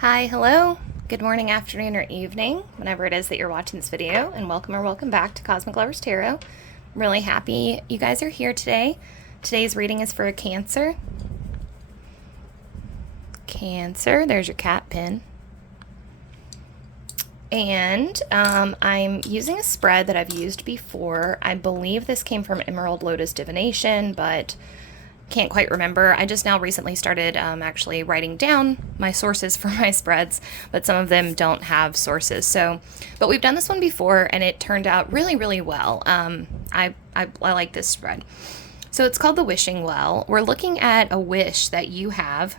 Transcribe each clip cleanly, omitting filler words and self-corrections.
Hi, hello, good morning, afternoon, or evening, whenever it is that you're watching this video, and welcome or welcome back to Cosmic Lovers Tarot. I'm really happy you guys are here today. Today's reading is for a Cancer. Cancer, there's your cat pin. And I'm using a spread that I've used before. I believe this came from Emerald Lotus Divination, but can't quite remember. I just now recently started actually writing down my sources for my spreads, but some of them don't have sources. But we've done this one before and it turned out really, really well. I like this spread. So it's called the Wishing Well. We're looking at a wish that you have.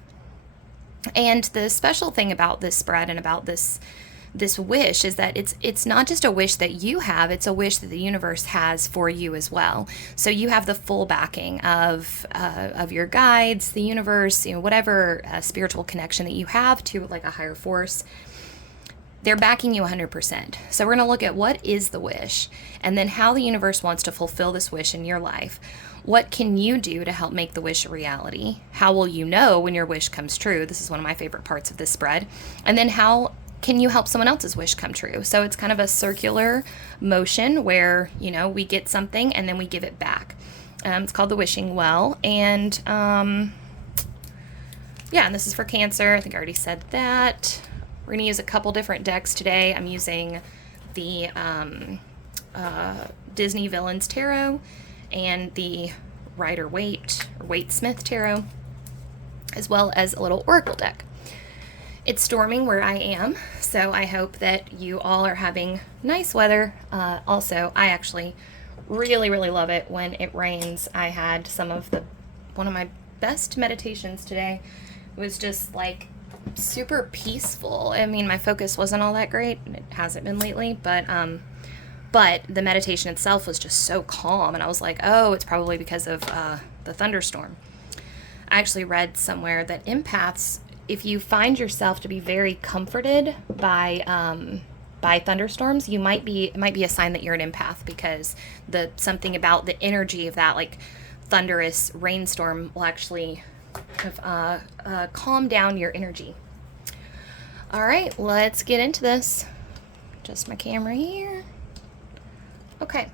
And the special thing about this spread and about this wish is that it's not just a wish that you have, it's a wish that the universe has for you as well. So you have the full backing of your guides, the universe, whatever spiritual connection that you have to like a higher force. They're backing you 100%. So we're going to look at what is the wish and then how the universe wants to fulfill this wish in your life. What can you do to help make the wish a reality? How will you know when your wish comes true? This is one of my favorite parts of this spread. And then how can you help someone else's wish come true? So it's kind of a circular motion where, we get something and then we give it back. It's called the Wishing Well. And and this is for Cancer. I think I already said that. We're going to use a couple different decks today. I'm using the Disney Villains Tarot and the Rider-Waite Tarot, as well as a little Oracle deck. It's storming where I am, so I hope that you all are having nice weather. Also, I actually really, really love it when it rains. I had one of my best meditations today. It was just like super peaceful. I mean, my focus wasn't all that great, and it hasn't been lately, but the meditation itself was just so calm, and I was like, oh, it's probably because of the thunderstorm. I actually read somewhere that empaths, if you find yourself to be very comforted by thunderstorms, it might be a sign that you're an empath, because something about the energy of that like thunderous rainstorm will actually calm down your energy. All right, let's get into this. Just my camera here. Okay.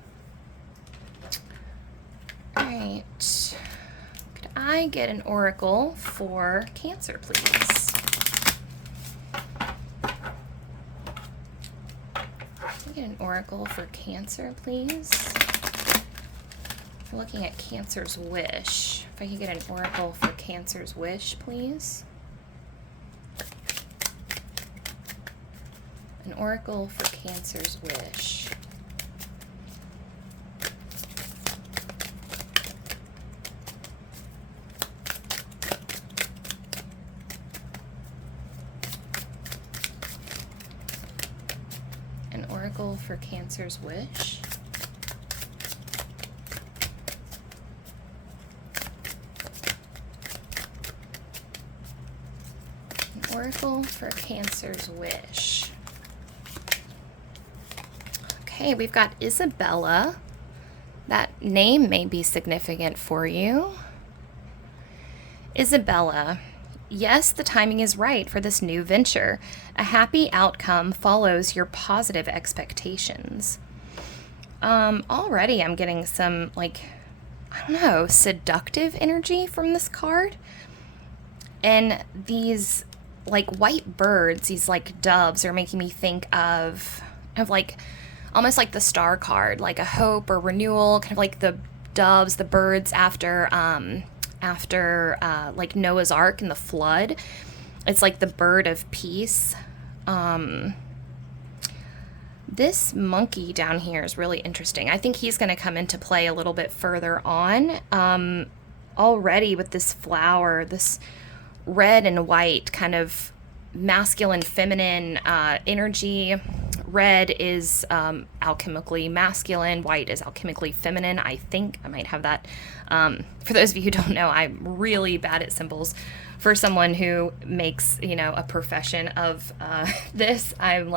All right. Could I get an oracle for Cancer, please? Can I get an oracle for Cancer, please? We're looking at Cancer's wish. If I could get an oracle for Cancer's wish, please. An oracle for Cancer's wish. An oracle for Cancer's wish. An oracle for Cancer's wish. Okay, we've got Isabella. That name may be significant for you. Isabella. Yes, the timing is right for this new venture. A happy outcome follows your positive expectations. Already I'm getting some, seductive energy from this card. And these, white birds, these, doves, are making me think of almost like the star card, like a hope or renewal, kind of like the doves, the birds after Noah's Ark and the flood. It's like the bird of peace. This monkey down here is really interesting. I think he's going to come into play a little bit further on. Already with this flower, this red and white kind of masculine, feminine energy. Red is alchemically masculine. White is alchemically feminine. I think I might have that. For those of you who don't know, I'm really bad at symbols. For someone who makes, a profession of this, I'm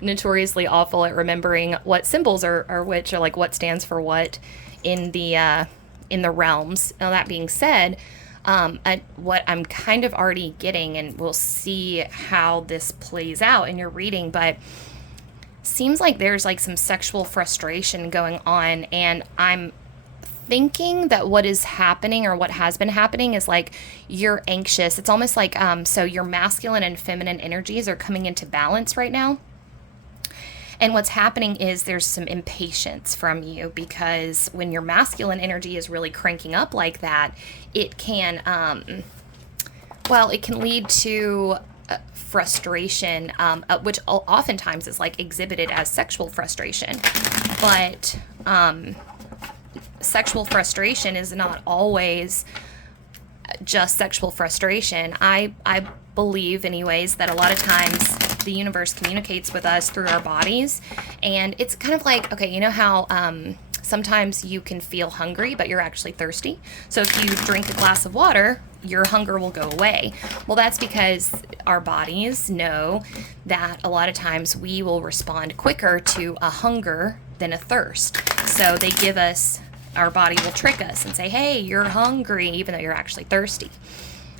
notoriously awful at remembering what symbols are which, or what stands for what in the realms. Now, that being said, what I'm kind of already getting, and we'll see how this plays out in your reading, but seems like there's like some sexual frustration going on, and I'm thinking that what is happening, or what has been happening, is like you're anxious. It's almost like so your masculine and feminine energies are coming into balance right now. And what's happening is there's some impatience from you, because when your masculine energy is really cranking up like that, it can well, it can lead to frustration, which oftentimes is like exhibited as sexual frustration. But sexual frustration is not always just sexual frustration. I believe, anyways, that a lot of times the universe communicates with us through our bodies, and it's kind of like, okay, you know how sometimes you can feel hungry, but you're actually thirsty. So if you drink a glass of water, your hunger will go away. Well, that's because our bodies know that a lot of times we will respond quicker to a hunger than a thirst. So they give us, our body will trick us and say, hey, you're hungry, even though you're actually thirsty.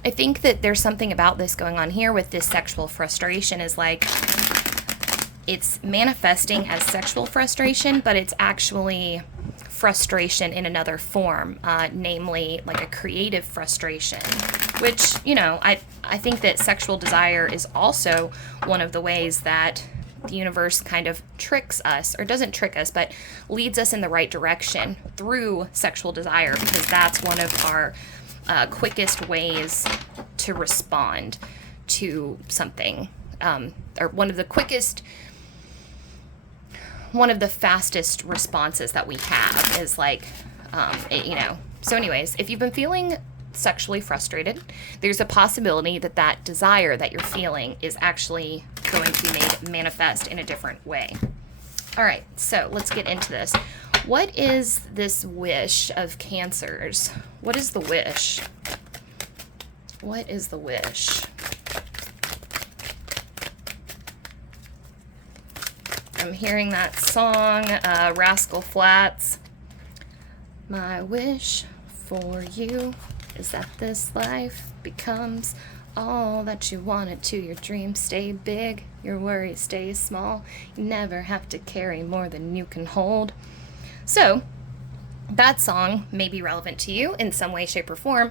I think that there's something about this going on here with this sexual frustration, is like it's manifesting as sexual frustration, but it's actually frustration in another form, namely like a creative frustration, which, you know, I think that sexual desire is also one of the ways that the universe kind of tricks us, or doesn't trick us, but leads us in the right direction through sexual desire, because that's one of our quickest ways to respond to something, or one of the fastest responses that we have is like, you know. So anyways, if you've been feeling sexually frustrated, there's a possibility that that desire that you're feeling is actually going to be made manifest in a different way. All right, so let's get into this. What is this wish of Cancers? What is the wish? What is the wish? I'm hearing that song, Rascal Flatts. My wish for you is that this life becomes all that you want it to. Your dreams stay big, your worries stay small. You never have to carry more than you can hold. So, that song may be relevant to you in some way, shape, or form,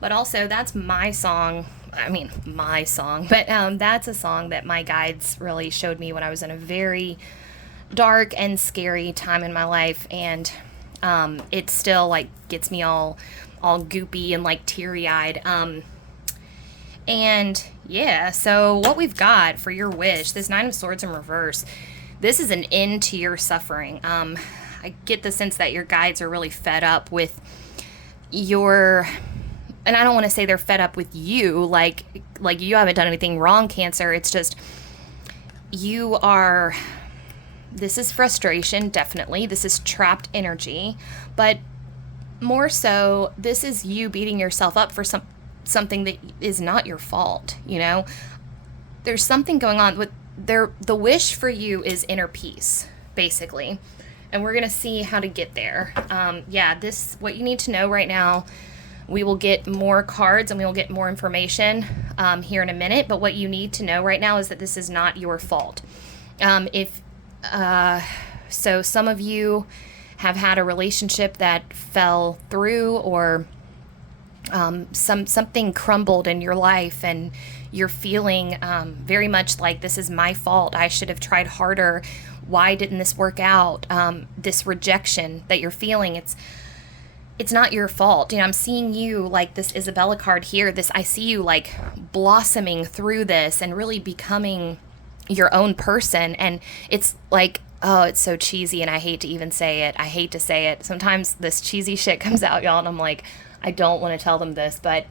but also that's my song. I mean, my song, but that's a song that my guides really showed me when I was in a very dark and scary time in my life, and it still like gets me all goopy and like teary-eyed. And yeah, so what we've got for your wish, this Nine of Swords in reverse, this is an end to your suffering. I get the sense that your guides are really fed up with your, and I don't want to say they're fed up with you, like you haven't done anything wrong, Cancer. It's just you are, this is frustration, definitely. This is trapped energy, but more so, this is you beating yourself up for something that is not your fault, you know? There's something going on with the wish for you is inner peace, basically. And we're going to see how to get there. Yeah, what you need to know right now, we will get more cards and we will get more information here in a minute. But what you need to know right now is that this is not your fault. So some of you have had a relationship that fell through, or something crumbled in your life, and you're feeling very much like, this is my fault. I should have tried harder. Why didn't this work out? This rejection that you're feeling, it's not your fault. You know, I'm seeing you like this Isabella card here. I see you like blossoming through this and really becoming your own person. And it's like, oh, it's so cheesy, and I hate to even say it. I hate to say it. Sometimes this cheesy shit comes out, y'all, and I'm like, I don't want to tell them this, but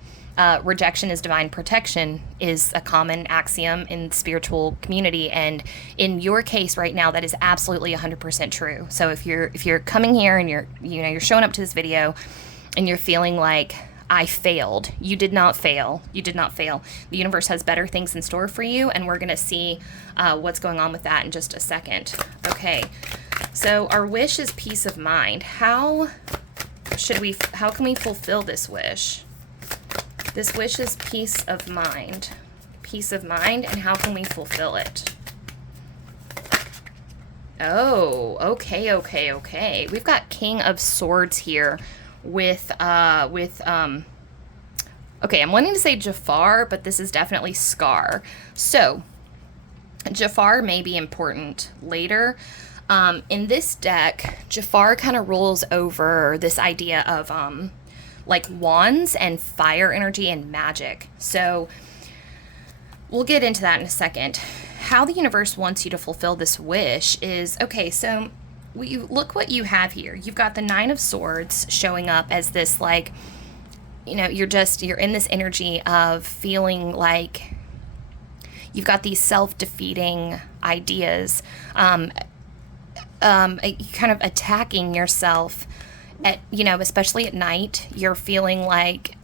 rejection is divine protection is a common axiom in spiritual community, and in your case right now, that is absolutely 100% true. So if you're coming here and you're showing up to this video and you're feeling like, I failed, you did not fail. You did not fail. The universe has better things in store for you, and we're gonna see what's going on with that in just a second. Okay, so our wish is peace of mind. How can we fulfill this wish? This wish is peace of mind. Peace of mind, and how can we fulfill it? Oh, okay, okay, okay. We've got King of Swords here with, okay, I'm wanting to say Jafar, but this is definitely Scar. So, Jafar may be important later. In this deck, Jafar kind of rules over this idea of, like wands and fire energy and magic. So, we'll get into that in a second. How the universe wants you to fulfill this wish is, okay, so look what you have here. You've got the Nine of Swords showing up as this, like, you know, you're in this energy of feeling like you've got these self-defeating ideas, kind of attacking yourself at, you know, especially at night. You're feeling like,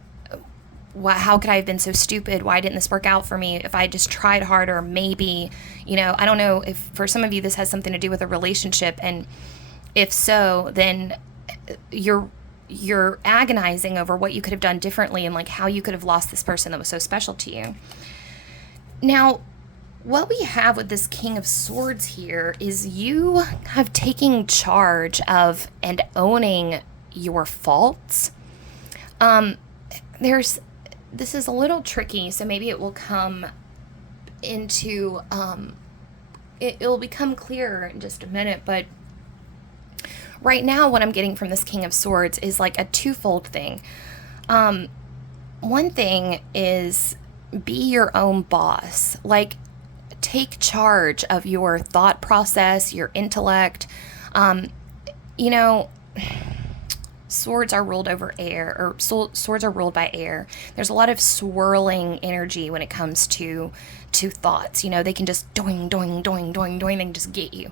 how could I have been so stupid? Why didn't this work out for me? If I just tried harder, maybe, you know, I don't know if for some of you this has something to do with a relationship. And if so, then you're agonizing over what you could have done differently and like how you could have lost this person that was so special to you. Now, what we have with this King of Swords here is you have taken charge of and owning your faults. This is a little tricky, so maybe it will come into, it'll become clearer in just a minute, but right now what I'm getting from this King of Swords is like a twofold thing. One thing is be your own boss. Like, take charge of your thought process, your intellect. You know, swords are ruled over air, or swords are ruled by air. There's a lot of swirling energy when it comes to thoughts. You know, they can just doing, doing, doing, doing, doing, and just get you.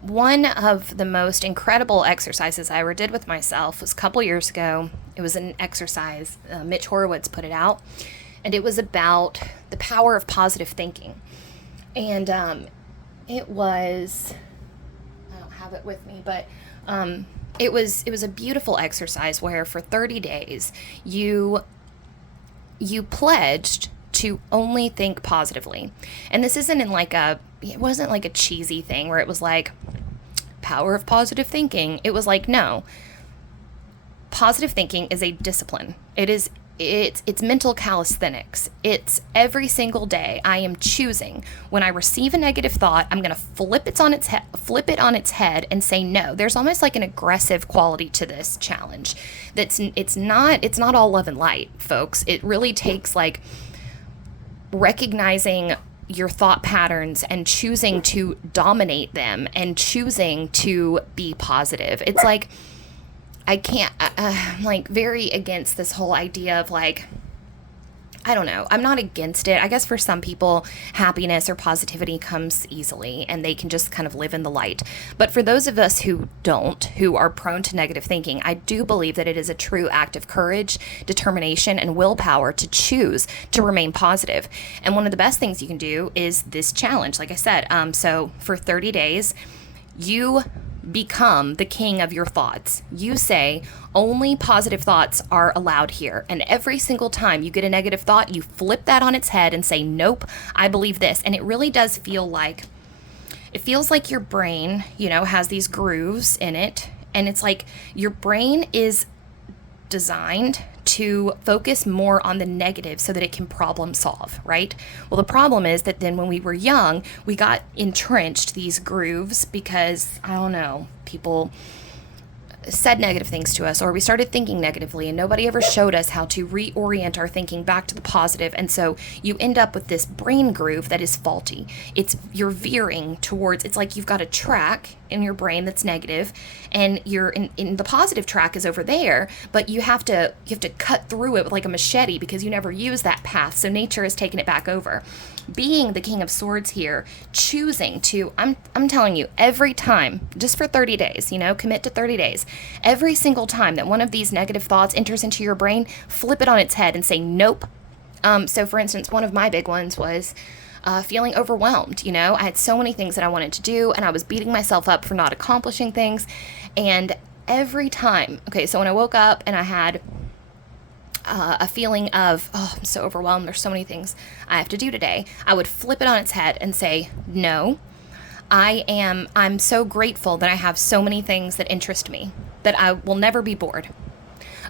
One of the most incredible exercises I ever did with myself was a couple years ago. It was an exercise, Mitch Horowitz put it out, and it was about the power of positive thinking. And it was, I don't have it with me, but it was a beautiful exercise where for 30 days you pledged to only think positively. And this isn't it wasn't like a cheesy thing where it was like power of positive thinking. It was like, no, positive thinking is a discipline. It's mental calisthenics. It's every single day I am choosing, when I receive a negative thought, I'm going to flip it on its head and say no. There's almost like an aggressive quality to this challenge. It's not all love and light, folks. It really takes like recognizing your thought patterns and choosing to dominate them and choosing to be positive. It's like, I'm like very against this whole idea of like, I don't know. I'm not against it. I guess for some people, happiness or positivity comes easily and they can just kind of live in the light. But for those of us who don't, who are prone to negative thinking, I do believe that it is a true act of courage, determination, and willpower to choose to remain positive. And one of the best things you can do is this challenge, like I said. So for 30 days, you become the king of your thoughts. You say only positive thoughts are allowed here. And every single time you get a negative thought, you flip that on its head and say, nope, I believe this. And it really does feel like, it feels like your brain, you know, has these grooves in it. And it's like your brain is designed to focus more on the negative so that it can problem solve, right? Well, the problem is that then when we were young, we got entrenched these grooves because, I don't know, people said negative things to us, or we started thinking negatively, and nobody ever showed us how to reorient our thinking back to the positive. And so you end up with this brain groove that is faulty. You're veering towards, it's like you've got a track in your brain that's negative, and you're in the positive track is over there, but you have to cut through it with like a machete because you never use that path. So nature has taken it back over. Being the King of Swords here, choosing to, I'm telling you, every time, just for 30 days, you know, commit to 30 days, every single time that one of these negative thoughts enters into your brain, flip it on its head and say, nope. So for instance, one of my big ones was feeling overwhelmed. You know, I had so many things that I wanted to do, and I was beating myself up for not accomplishing things. And every time, okay, so when I woke up and I had a feeling of, oh, I'm so overwhelmed, there's so many things I have to do today, I would flip it on its head and say, no, I'm so grateful that I have so many things that interest me, that I will never be bored.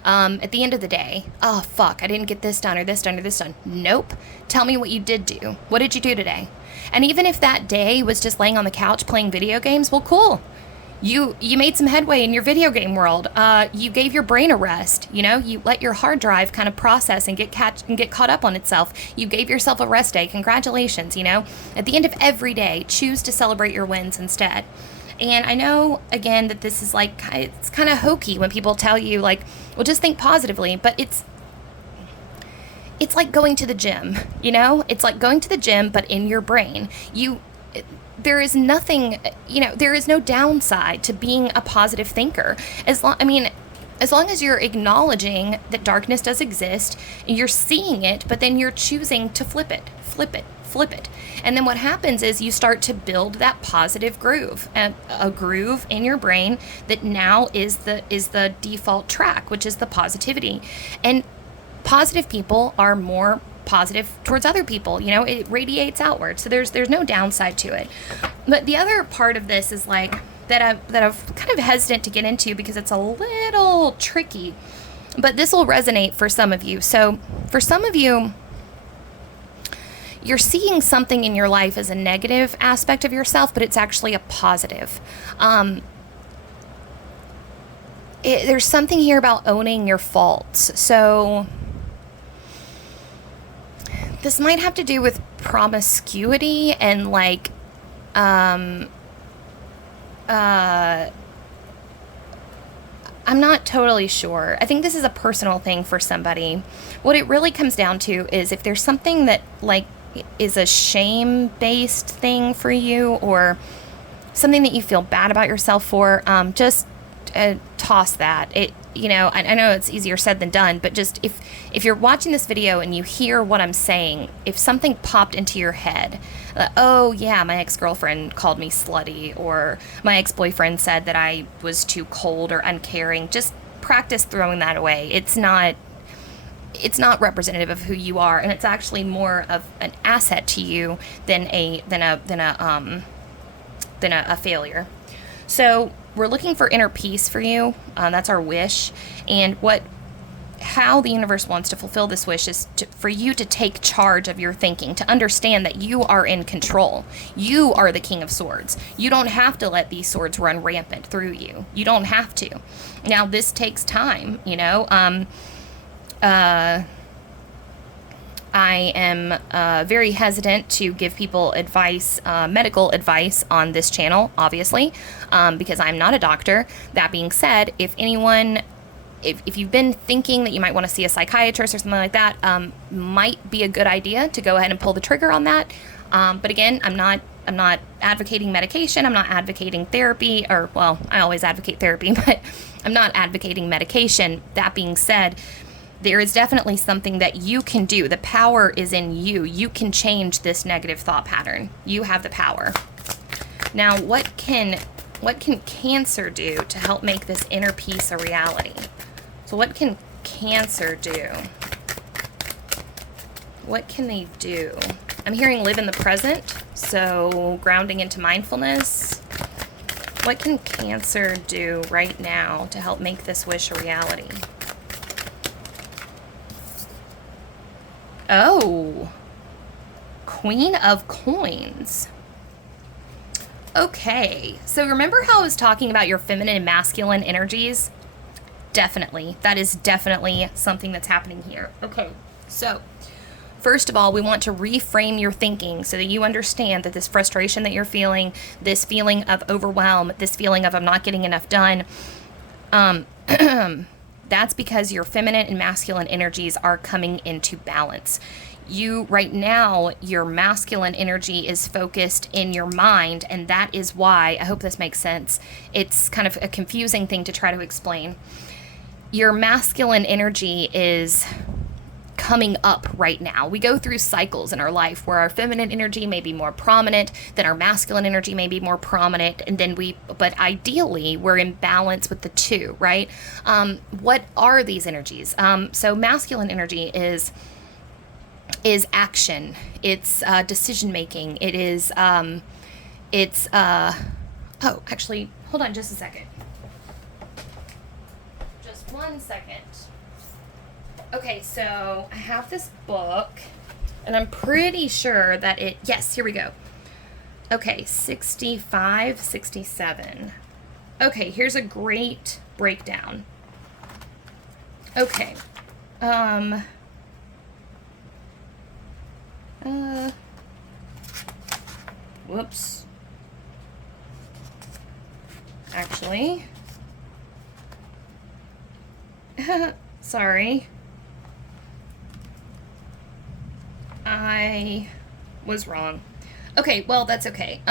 At the end of the day, oh, fuck, I didn't get this done or this done or this done. Nope. Tell me what you did do. What did you do today? And even if that day was just laying on the couch playing video games, well, cool. You made some headway in your video game world. You gave your brain a rest. You know, you let your hard drive kind of process and get caught up on itself. You gave yourself a rest day. Congratulations. You know, at the end of every day, choose to celebrate your wins instead. And I know, again, that this is like, it's kind of hokey when people tell you, like, well, just think positively, but it's like going to the gym, you know? It's like going to the gym, but in your brain. There is nothing, you know, there is no downside to being a positive thinker. As long as you're acknowledging that darkness does exist, you're seeing it, but then you're choosing to flip it. And then what happens is you start to build that positive groove, a groove in your brain that now is the default track, which is the positivity. And positive people are more positive towards other people. You know, it radiates outward. So there's no downside to it. But the other part of this is like that I'm kind of hesitant to get into because it's a little tricky. But this will resonate for some of you. So for some of you, you're seeing something in your life as a negative aspect of yourself, but it's actually a positive. There's something here about owning your faults. So this might have to do with promiscuity and like, I'm not totally sure. I think this is a personal thing for somebody. What it really comes down to is if there's something that like is a shame-based thing for you or something that you feel bad about yourself for, just toss that. You know, I know it's easier said than done, but just if you're watching this video and you hear what I'm saying, if something popped into your head, oh yeah, my ex-girlfriend called me slutty, or my ex-boyfriend said that I was too cold or uncaring, just practice throwing that away. It's not representative of who you are, and it's actually more of an asset to you than a failure. So we're looking for inner peace for you. That's our wish. And how the universe wants to fulfill this wish is for you to take charge of your thinking, to understand that you are in control. You are the King of Swords. You don't have to let these swords run rampant through you. You don't have to. Now, this takes time, you know. I am very hesitant to give people advice, medical advice on this channel, obviously, because I'm not a doctor. That being said, if you've been thinking that you might want to see a psychiatrist or something like that, might be a good idea to go ahead and pull the trigger on that. But again, I'm not advocating medication. I'm not advocating therapy, or, well, I always advocate therapy, but I'm not advocating medication. That being said, there is definitely something that you can do. The power is in you. You can change this negative thought pattern. You have the power. Now, what can Cancer do to help make this inner peace a reality? So what can Cancer do? What can they do? I'm hearing live in the present, so grounding into mindfulness. What can Cancer do right now to help make this wish a reality? Oh, Queen of Coins. Okay, so remember how I was talking about your feminine and masculine energies? Definitely. That is definitely something that's happening here. Okay, so first of all, we want to reframe your thinking so that you understand that this frustration that you're feeling, this feeling of overwhelm, this feeling of I'm not getting enough done, that's because your feminine and masculine energies are coming into balance. Right now, your masculine energy is focused in your mind, and that is why, I hope this makes sense, it's kind of a confusing thing to try to explain. Your masculine energy is coming up right now. We go through cycles in our life where our feminine energy may be more prominent, then our masculine energy may be more prominent, and then but ideally we're in balance with the two, right? What are these energies? So masculine energy is action. It's decision making. It is oh, actually, hold on just a second. Just 1 second. Okay, so I have this book, and I'm pretty sure that yes, here we go. Okay, 65, 67. Okay, here's a great breakdown. Okay. Whoops. Actually. Sorry. I was wrong. Okay, well, that's okay.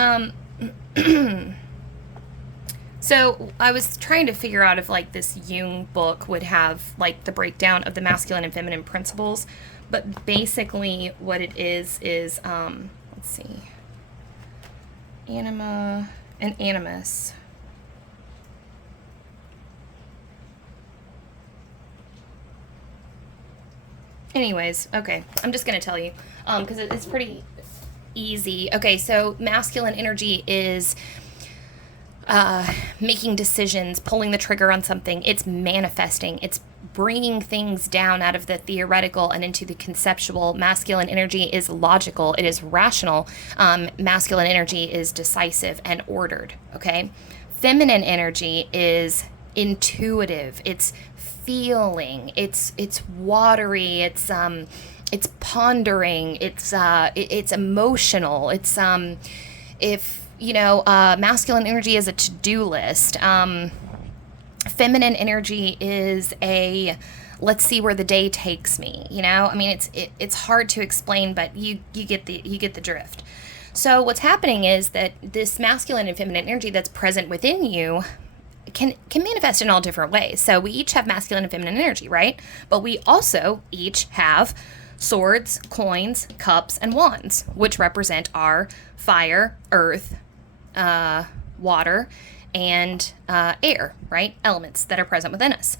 So I was trying to figure out if like this Jung book would have like the breakdown of the masculine and feminine principles, but basically what it is let's see, anima and animus. Anyways, okay, I'm just gonna tell you because it's pretty easy. Okay, so masculine energy is making decisions, pulling the trigger on something. It's manifesting. It's bringing things down out of the theoretical and into the conceptual. Masculine energy is logical. It is rational. Masculine energy is decisive and ordered. Okay. Feminine energy is intuitive. It's feeling. It's watery. It's pondering. It's emotional. It's if you know, masculine energy is a to-do list. Feminine energy is a let's see where the day takes me. You know, I mean, it's hard to explain, but you get the drift. So what's happening is that this masculine and feminine energy that's present within you can manifest in all different ways. So we each have masculine and feminine energy, right? But we also each have swords, coins, cups, and wands, which represent our fire, earth, water, and air, right? Elements that are present within us.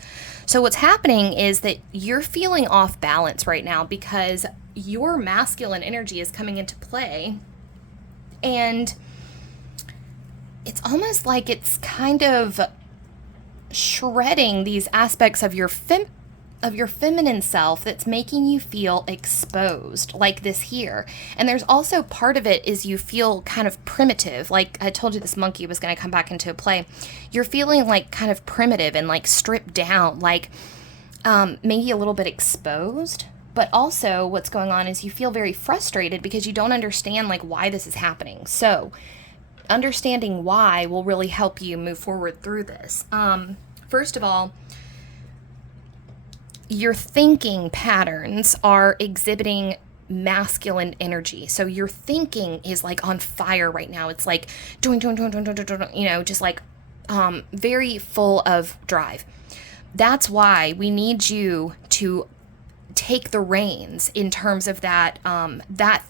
So what's happening is that you're feeling off balance right now because your masculine energy is coming into play, and it's almost like it's kind of shredding these aspects of your feminine self that's making you feel exposed, like this here. And there's also part of it is you feel kind of primitive. Like I told you, this monkey was going to come back into play. You're feeling like kind of primitive and like stripped down, like maybe a little bit exposed. But also what's going on is you feel very frustrated because you don't understand like why this is happening. So understanding why will really help you move forward through this. First of all, your thinking patterns are exhibiting masculine energy. So your thinking is like on fire right now. It's like doing, you know, just like very full of drive. That's why we need you to take the reins in terms of that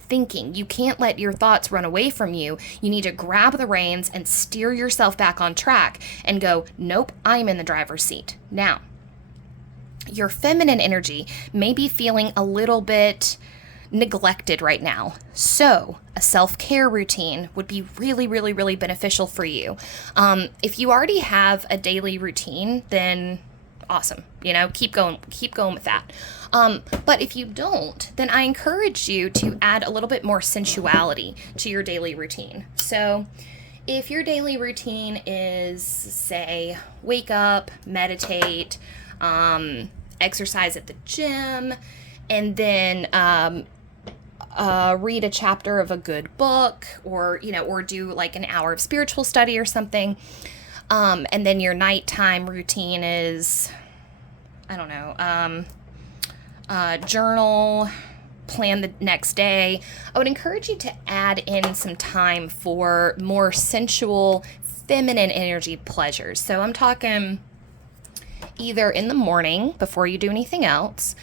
thinking. You can't let your thoughts run away from you. You need to grab the reins and steer yourself back on track and go, nope, I'm in the driver's seat. Now, your feminine energy may be feeling a little bit neglected right now. So a self-care routine would be really, really, really beneficial for you. If you already have a daily routine, then awesome. You know, keep going with that. But if you don't, then I encourage you to add a little bit more sensuality to your daily routine. So if your daily routine is, say, wake up, meditate, exercise at the gym, and then read a chapter of a good book, or do like an hour of spiritual study or something, and then your nighttime routine is, I don't know, journal, plan the next day. I would encourage you to add in some time for more sensual, feminine energy pleasures. So I'm talking either in the morning before you do anything else,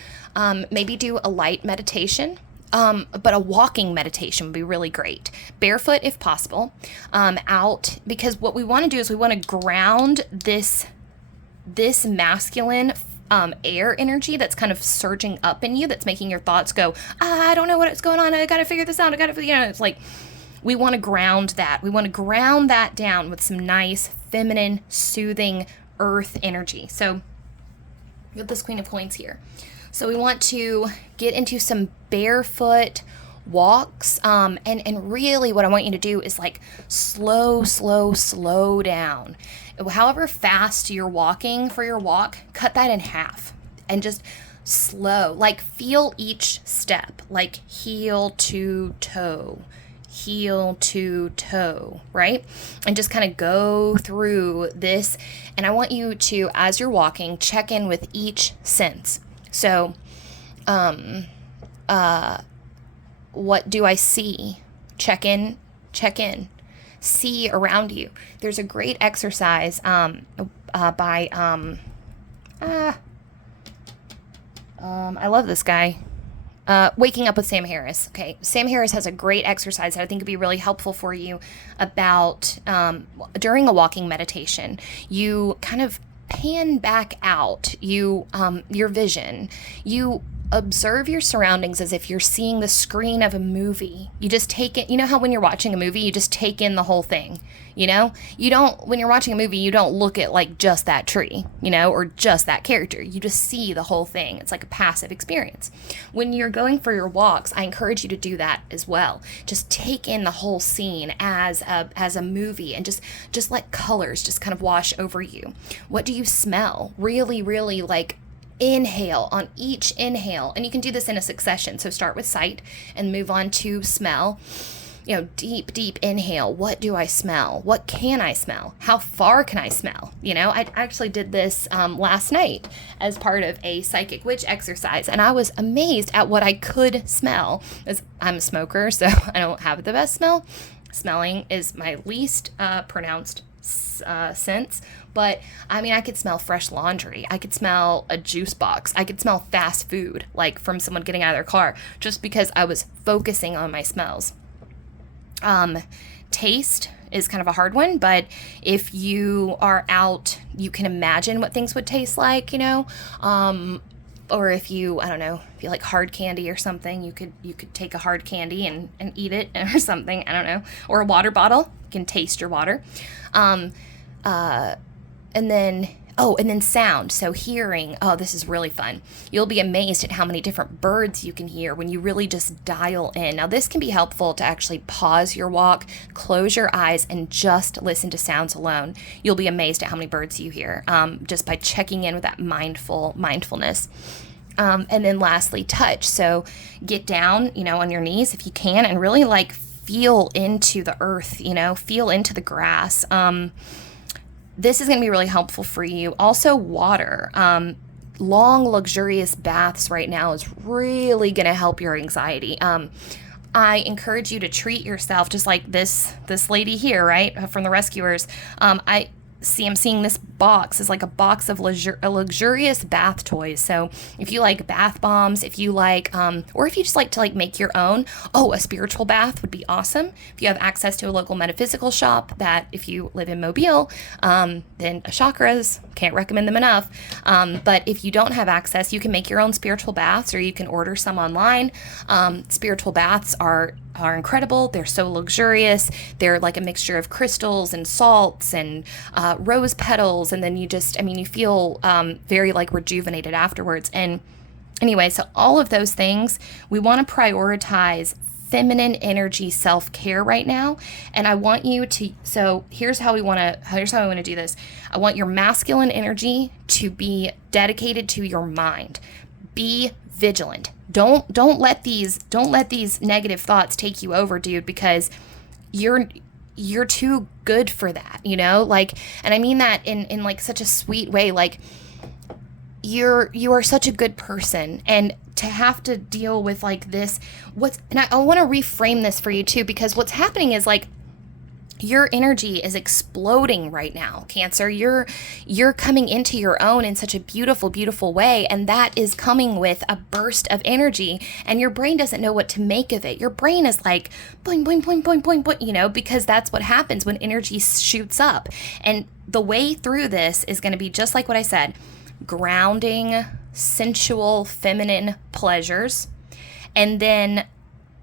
Maybe do a light meditation. But a walking meditation would be really great. Barefoot if possible, out, because what we want to do is we want to ground this masculine air energy that's kind of surging up in you, that's making your thoughts go, I don't know what's going on, I gotta figure this out, it's like, we want to ground that. We want to ground that down with some nice, feminine, soothing earth energy. So, we have this Queen of Coins here. So we want to get into some barefoot walks. And really what I want you to do is like slow down. However fast you're walking for your walk, cut that in half and just slow. Like feel each step, like heel to toe, right? And just kind of go through this. And I want you to, as you're walking, check in with each sense. So, what do I see? Check in. See around you. There's a great exercise, by, I love this guy. Waking Up with Sam Harris. Okay, Sam Harris has a great exercise that I think would be really helpful for you about, during a walking meditation. You kind of pan back out, your vision. You observe your surroundings as if you're seeing the screen of a movie. You just take it, you know how when you're watching a movie, you just take in the whole thing, when you're watching a movie, you don't look at like just that tree, or just that character. You just see the whole thing. It's like a passive experience. When you're going for your walks, I encourage you to do that as well. Just take in the whole scene as a movie, and just let colors just kind of wash over you. What do you smell? Really, really like inhale on each inhale, and you can do this in a succession. So start with sight and move on to smell. Deep inhale. What do I smell? What can I smell? How far can I smell? I actually did this last night as part of a psychic witch exercise, and I was amazed at what I could smell. As I'm a smoker, so I don't have the best smell. Smelling is my least pronounced sense, but I could smell fresh laundry. I could smell a juice box. I could smell fast food, like from someone getting out of their car, just because I was focusing on my smells. Taste is kind of a hard one, but if you are out, you can imagine what things would taste like, or if you, I don't know, if you like hard candy or something, you could take a hard candy and eat it or something, I don't know, or a water bottle. You can taste your water. And then sound. So hearing, this is really fun. You'll be amazed at how many different birds you can hear when you really just dial in. Now, this can be helpful to actually pause your walk, close your eyes, and just listen to sounds alone. You'll be amazed at how many birds you hear, just by checking in with that mindfulness. And then lastly, touch. So get down, on your knees if you can, and really like feel into the earth, feel into the grass. This is going to be really helpful for you. Also, water. Long, luxurious baths right now is really going to help your anxiety. I encourage you to treat yourself just like this lady here, right, from the rescuers. I'm seeing this box is like a box of luxurious bath toys. So if you like bath bombs, if you like, or if you just like to like make your own, a spiritual bath would be awesome. If you have access to a local metaphysical shop, that if you live in Mobile, then chakras, can't recommend them enough. But if you don't have access, you can make your own spiritual baths, or you can order some online. Spiritual baths are incredible. They're so luxurious. They're like a mixture of crystals and salts and rose petals, and then you feel very like rejuvenated afterwards. And anyway, so all of those things, we want to prioritize feminine energy self-care right now. And I want you to, so here's how I want to do this. I want your masculine energy to be dedicated to your mind. Be vigilant. Don't let these negative thoughts take you over, dude, because you're too good for that, and I mean that in like such a sweet way. Like you are such a good person, and to have to deal with like this, and I want to reframe this for you too, because what's happening is like Your energy is exploding right now, Cancer. You're coming into your own in such a beautiful, beautiful way, and that is coming with a burst of energy, and your brain doesn't know what to make of it. Your brain is like boing, boing, boing, boing, boing, boing, because that's what happens when energy shoots up. And the way through this is going to be just like what I said: grounding, sensual, feminine pleasures, and then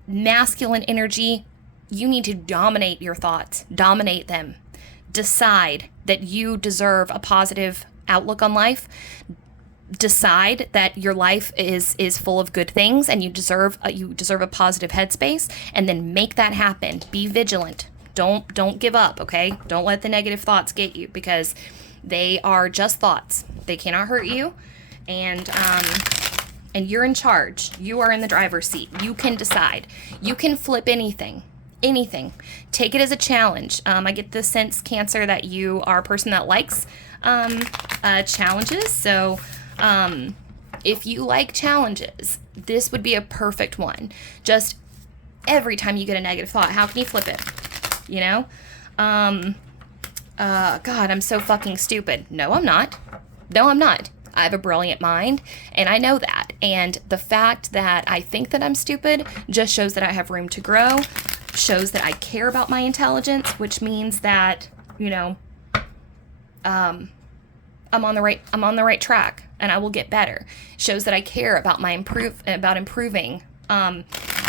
masculine energy. You need to dominate your thoughts, dominate them. Decide that you deserve a positive outlook on life. Decide that your life is full of good things, and you deserve a positive headspace, and then make that happen. Be vigilant. Don't give up, okay? Don't let the negative thoughts get you, because they are just thoughts. They cannot hurt you, and you're in charge. You are in the driver's seat. You can decide. You can flip anything. Take it as a challenge. I get the sense, Cancer, that you are a person that likes challenges. So if you like challenges, this would be a perfect one. Just every time you get a negative thought, how can you flip it? God, I'm so fucking stupid. No, I'm not. I have a brilliant mind, and I know that. And the fact that I think that I'm stupid just shows that I have room to grow, shows that I care about my intelligence, which means that, I'm on the right track, and I will get better. Shows that I care about improving. I'm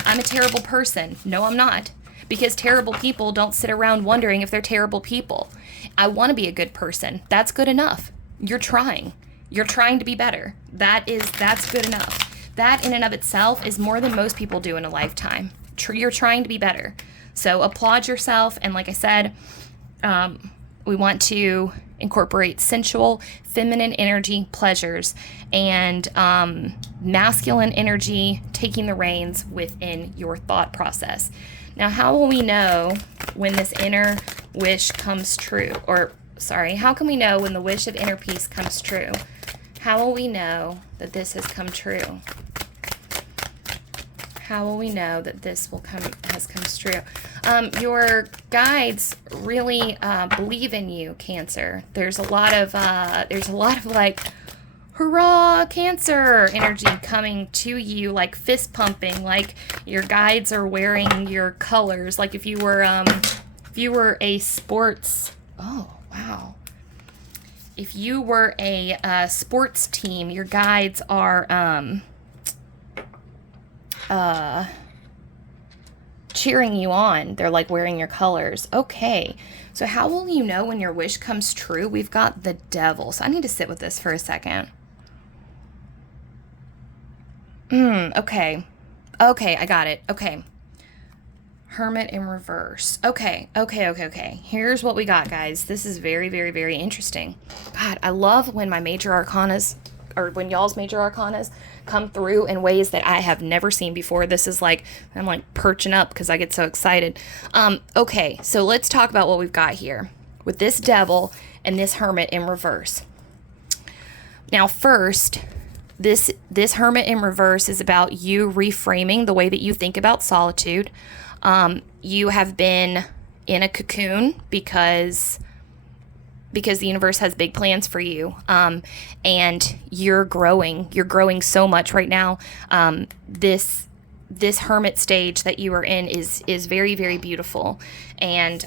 a terrible person. No, I'm not. Because terrible people don't sit around wondering if they're terrible people. I want to be a good person. That's good enough. You're trying to be better. That's good enough. That in and of itself is more than most people do in a lifetime. You're trying to be better. So applaud yourself. And like I said, we want to incorporate sensual, feminine energy pleasures, and masculine energy taking the reins within your thought process. Now, how will we know when this inner wish comes true? How can we know when the wish of inner peace comes true? How will we know that this has come true? How will we know that this has come true? Your guides really believe in you, Cancer. There's a lot of like, hurrah, Cancer energy coming to you, like fist pumping, like your guides are wearing your colors. Like if you were a sports, oh wow. If you were a sports team, your guides are cheering you on. They're like wearing your colors. Okay. So how will you know when your wish comes true? We've got the Devil. So I need to sit with this for a second. Okay. Okay, I got it. Okay. Hermit in reverse. Okay. Here's what we got, guys. This is very, very, very interesting. God, I love when my major arcanas, or when y'all's major arcanas come through in ways that I have never seen before. This is like, I'm like perching up because I get so excited. Okay, so let's talk about what we've got here with this Devil and this Hermit in reverse. Now, first, this Hermit in reverse is about you reframing the way that you think about solitude. You have been in a cocoon because the universe has big plans for you. And you're growing so much right now. This hermit stage that you are in is very, very beautiful. And,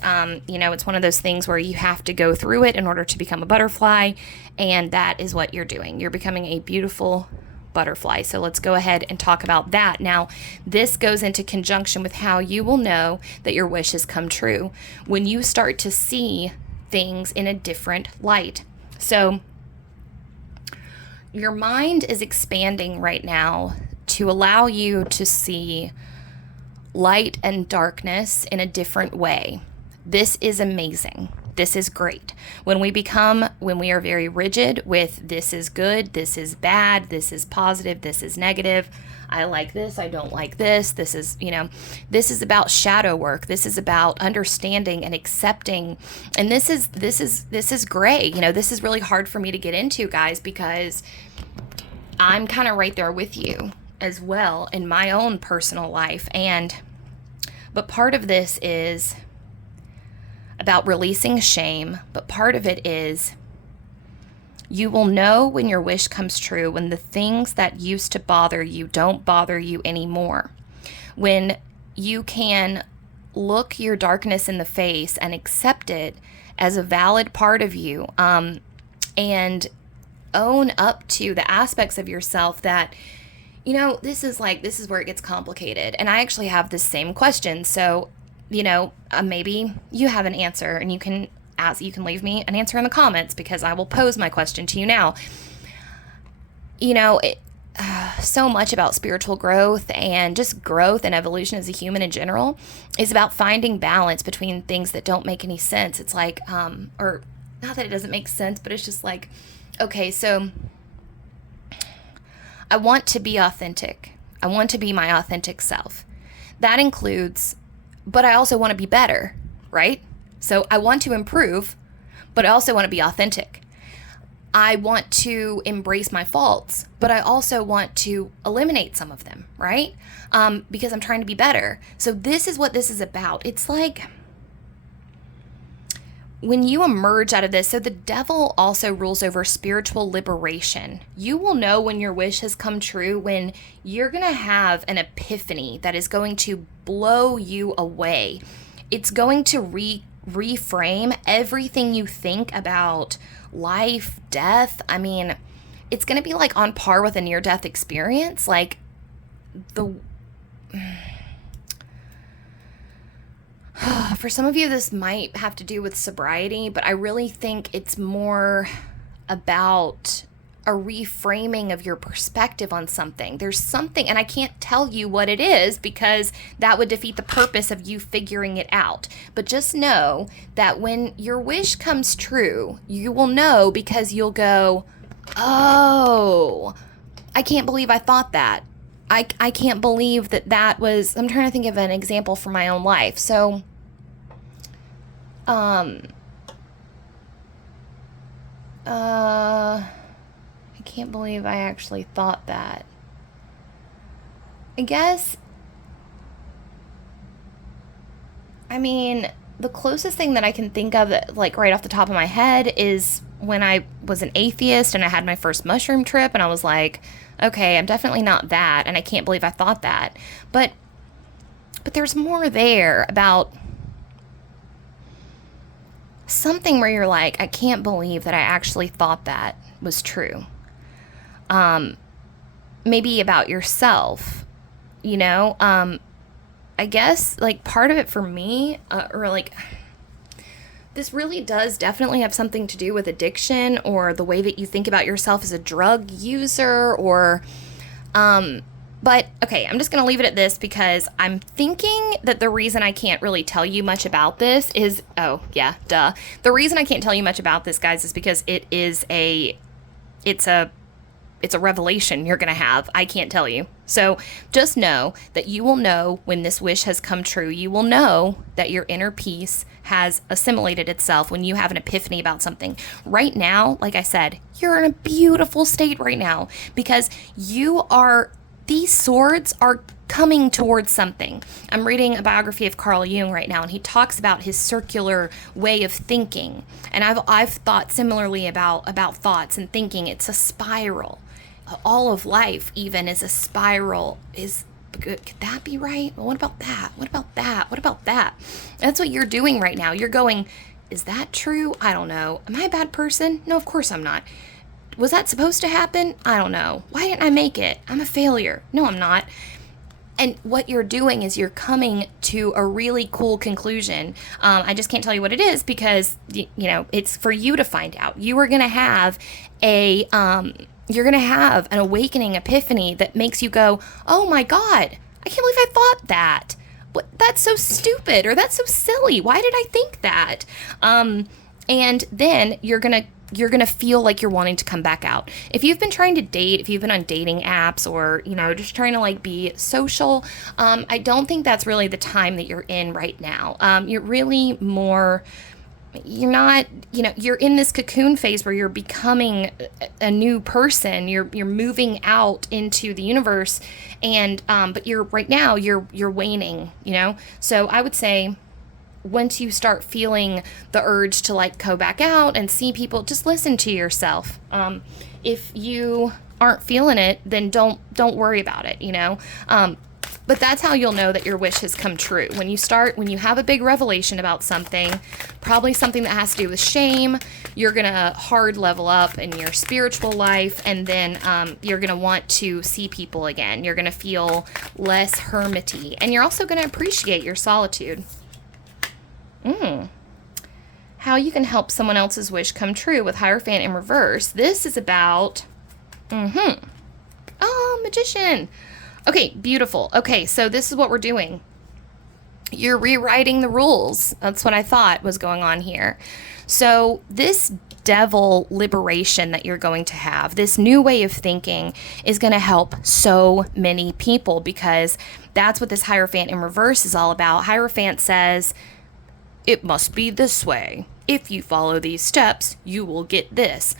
it's one of those things where you have to go through it in order to become a butterfly. And that is what you're doing. You're becoming a beautiful butterfly. So let's go ahead and talk about that. Now, this goes into conjunction with how you will know that your wish has come true when you start to see things in a different light. So your mind is expanding right now to allow you to see light and darkness in a different way. This is amazing. This is great. When we are very rigid with this is good, this is bad, this is positive, this is negative, I like this, I don't like this, this is about shadow work. This is about understanding and accepting. And this is gray. This is really hard for me to get into, guys, because I'm kind of right there with you as well in my own personal life. But part of this is about releasing shame, but part of it is you will know when your wish comes true, when the things that used to bother you don't bother you anymore. When you can look your darkness in the face and accept it as a valid part of you, and own up to the aspects of yourself that, this is where it gets complicated. And I actually have this same question. So, maybe you have an answer, and you can leave me an answer in the comments, because I will pose my question to you now. So much about spiritual growth and just growth and evolution as a human in general is about finding balance between things that don't make any sense. It's like, or not that it doesn't make sense, but it's just like, okay, so I want to be authentic. I want to be my authentic self. That includes, but I also want to be better, right? So I want to improve, but I also want to be authentic. I want to embrace my faults, but I also want to eliminate some of them, right? Because I'm trying to be better. So this is what this is about. It's like when you emerge out of this, so the devil also rules over spiritual liberation. You will know when your wish has come true, when you're going to have an epiphany that is going to blow you away. It's going to reframe everything you think about life, death. I mean, it's going to be like on par with a near-death experience. Like for some of you, this might have to do with sobriety, but I really think it's more about a reframing of your perspective on something. There's something, and I can't tell you what it is because that would defeat the purpose of you figuring it out. But just know that when your wish comes true, you will know, because you'll go, oh, I can't believe I thought that. I can't believe that was, I'm trying to think of an example from my own life. So, I can't believe I actually thought that. I guess, I mean, the closest thing that I can think of, like right off the top of my head, is when I was an atheist and I had my first mushroom trip, and I was like, okay, I'm definitely not that, and I can't believe I thought that. But there's more there about something where you're like, I can't believe that I actually thought that was true. Maybe about yourself, I guess like part of it for me, or like, this really does definitely have something to do with addiction, or the way that you think about yourself as a drug user, or, but okay, I'm just going to leave it at this, because I'm thinking that the reason I can't really tell you much about this is, oh yeah, duh. The reason I can't tell you much about this, guys, is because it's a revelation you're going to have. I can't tell you. So just know that you will know when this wish has come true. You will know that your inner peace has assimilated itself when you have an epiphany about something. Right now, like I said, you're in a beautiful state right now, because these swords are coming towards something. I'm reading a biography of Carl Jung right now, and he talks about his circular way of thinking. And I've thought similarly about thoughts and thinking. It's a spiral. All of life even is a spiral. Could that be right? Well, what about that? What about that? What about that? That's what you're doing right now. You're going, is that true? I don't know. Am I a bad person? No, of course I'm not. Was that supposed to happen? I don't know. Why didn't I make it? I'm a failure. No, I'm not. And what you're doing is you're coming to a really cool conclusion. I just can't tell you what it is, because, it's for you to find out. You are going to have you're going to have an awakening epiphany that makes you go, oh my God, I can't believe I thought that. That's so stupid, or that's so silly. Why did I think that? And then you're going to feel like you're wanting to come back out. If you've been trying to date, if you've been on dating apps, or, just trying to like be social, I don't think that's really the time that you're in right now. You're really more, you're not, you're in this cocoon phase where you're becoming a new person. You're moving out into the universe, and, but right now you're waning, So I would say, once you start feeling the urge to like go back out and see people, just listen to yourself. If you aren't feeling it, then don't worry about it, you know? But that's how you'll know that your wish has come true. When you have a big revelation about something, probably something that has to do with shame, you're going to hard level up in your spiritual life, and then you're going to want to see people again. You're going to feel less hermity, and you're also going to appreciate your solitude. How you can help someone else's wish come true with Hierophant in reverse. This is about... Oh, magician. Okay, beautiful. Okay, so this is what we're doing. You're rewriting the rules. That's what I thought was going on here. So this devil liberation that you're going to have, this new way of thinking, is going to help so many people, because that's what this Hierophant in reverse is all about. Hierophant says, it must be this way. If you follow these steps, you will get this.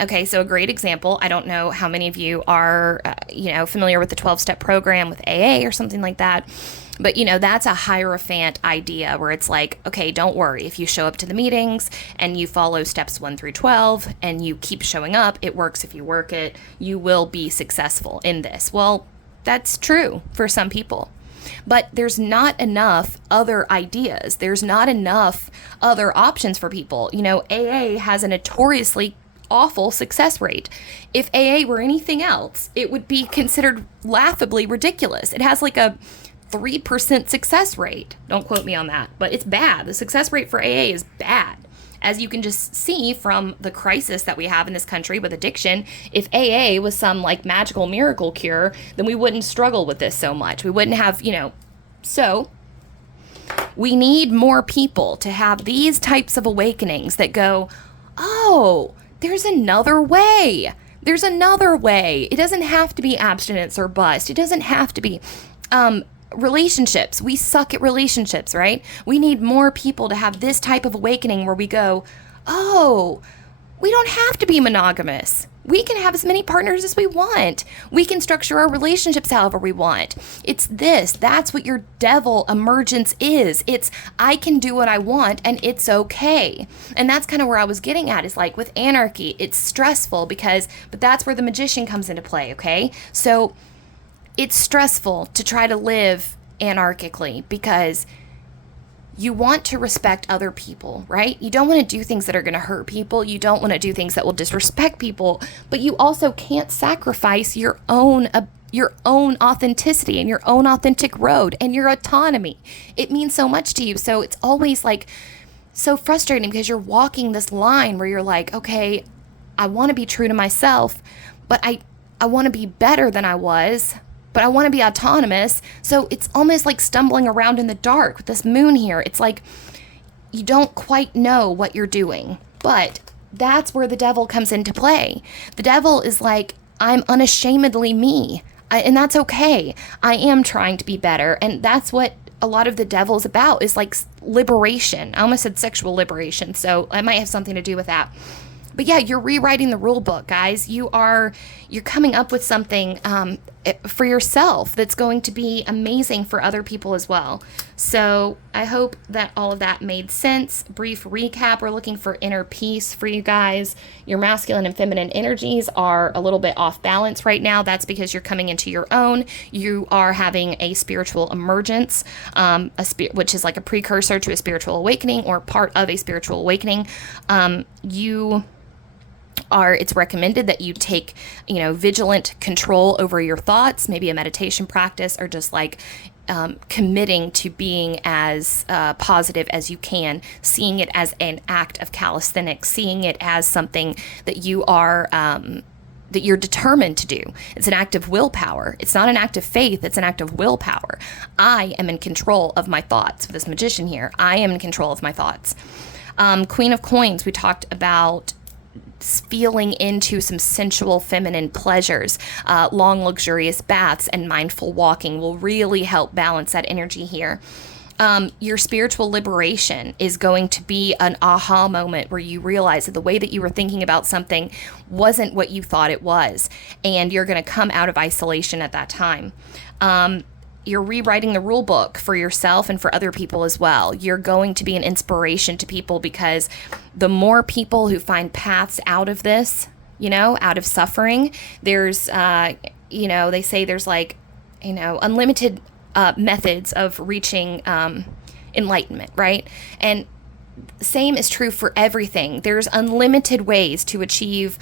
Okay, so a great example. I don't know how many of you are, familiar with the 12-step program with AA or something like that. But, that's a Hierophant idea where it's like, okay, don't worry. If you show up to the meetings and you follow steps 1 through 12 and you keep showing up, it works if you work it, you will be successful in this. Well, that's true for some people. But there's not enough other ideas. There's not enough other options for people. AA has a notoriously awful success rate. If AA were anything else, it would be considered laughably ridiculous. It has like a 3% success rate. Don't quote me on that, but it's bad. The success rate for AA is bad. As you can just see from the crisis that we have in this country with addiction, if AA was some like magical miracle cure, then we wouldn't struggle with this so much. We wouldn't have, So we need more people to have these types of awakenings that go, oh, there's another way. There's another way. It doesn't have to be abstinence or bust. It doesn't have to be relationships. We suck at relationships, right? We need more people to have this type of awakening where we go, oh, we don't have to be monogamous. We can have as many partners as we want. We can structure our relationships however we want. It's this. That's what your devil emergence is. It's, I can do what I want and it's okay. And that's kind of where I was getting at, is like with anarchy, it's stressful but that's where the magician comes into play, okay? So it's stressful to try to live anarchically because you want to respect other people, right? You don't want to do things that are going to hurt people. You don't want to do things that will disrespect people, but you also can't sacrifice your own authenticity and your own authentic road and your autonomy. It means so much to you. So it's always like so frustrating because you're walking this line where you're like, okay, I want to be true to myself, but I want to be better than I was, but I want to be autonomous. So it's almost like stumbling around in the dark with this moon here. It's like you don't quite know what you're doing, but that's where the devil comes into play. The devil is like, I'm unashamedly me, and that's okay. I am trying to be better, and that's what a lot of the devil's about, is like liberation. I almost said sexual liberation, so I might have something to do with that. But yeah, you're rewriting the rule book, guys. You're coming up with something for yourself that's going to be amazing for other people as well. So I hope that all of that made sense. Brief recap, we're looking for inner peace for you guys. Your masculine and feminine energies are a little bit off balance right now. That's because you're coming into your own. You are having a spiritual emergence, which is like a precursor to a spiritual awakening or part of a spiritual awakening. It's recommended that you take, vigilant control over your thoughts, maybe a meditation practice, or just like committing to being as positive as you can, seeing it as an act of calisthenics, seeing it as something that you are that you're determined to do. It's an act of willpower. It's not an act of faith. It's an act of willpower. I am in control of my thoughts. With this magician here, I am in control of my thoughts. Queen of Coins, we talked about feeling into some sensual feminine pleasures. Long, luxurious baths and mindful walking will really help balance that energy here. Your spiritual liberation is going to be an aha moment where you realize that the way that you were thinking about something wasn't what you thought it was, and you're going to come out of isolation at that time. you're rewriting the rule book for yourself and for other people as well. You're going to be an inspiration to people, because the more people who find paths out of this, out of suffering, there's, they say there's like, unlimited methods of reaching enlightenment, right? And same is true for everything. There's unlimited ways to achieve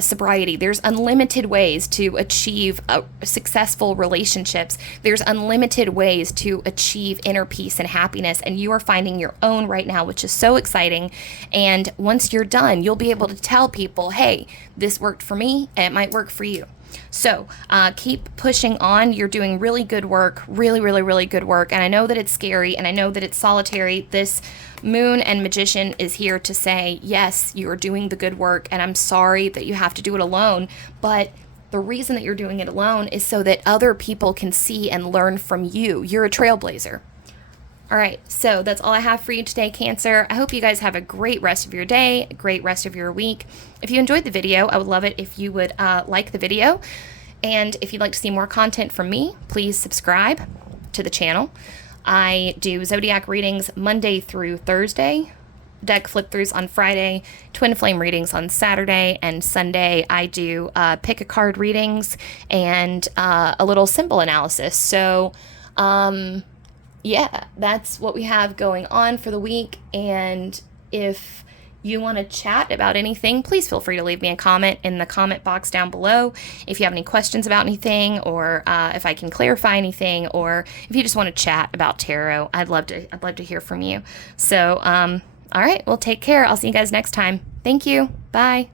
sobriety. There's unlimited ways to achieve successful relationships. There's unlimited ways to achieve inner peace and happiness, and you are finding your own right now, which is so exciting. And once you're done, you'll be able to tell people, hey, this worked for me, and it might work for you. So keep pushing on. You're doing really good work, really, really, really good work. And I know that it's scary, and I know that it's solitary. This moon and magician is here to say, yes, you are doing the good work, and I'm sorry that you have to do it alone. But the reason that you're doing it alone is so that other people can see and learn from you. You're a trailblazer. All right, so that's all I have for you today, Cancer. I hope you guys have a great rest of your day, a great rest of your week. If you enjoyed the video, I would love it if you would like the video. And if you'd like to see more content from me, please subscribe to the channel. I do zodiac readings Monday through Thursday, deck flip-throughs on Friday, twin flame readings on Saturday, and Sunday I do pick a card readings and a little symbol analysis. So, yeah, that's what we have going on for the week. And if you want to chat about anything, please feel free to leave me a comment in the comment box down below. If you have any questions about anything, or if I can clarify anything, or if you just want to chat about tarot, I'd love to hear from you. So, all right, well, take care. I'll see you guys next time. Thank you. Bye.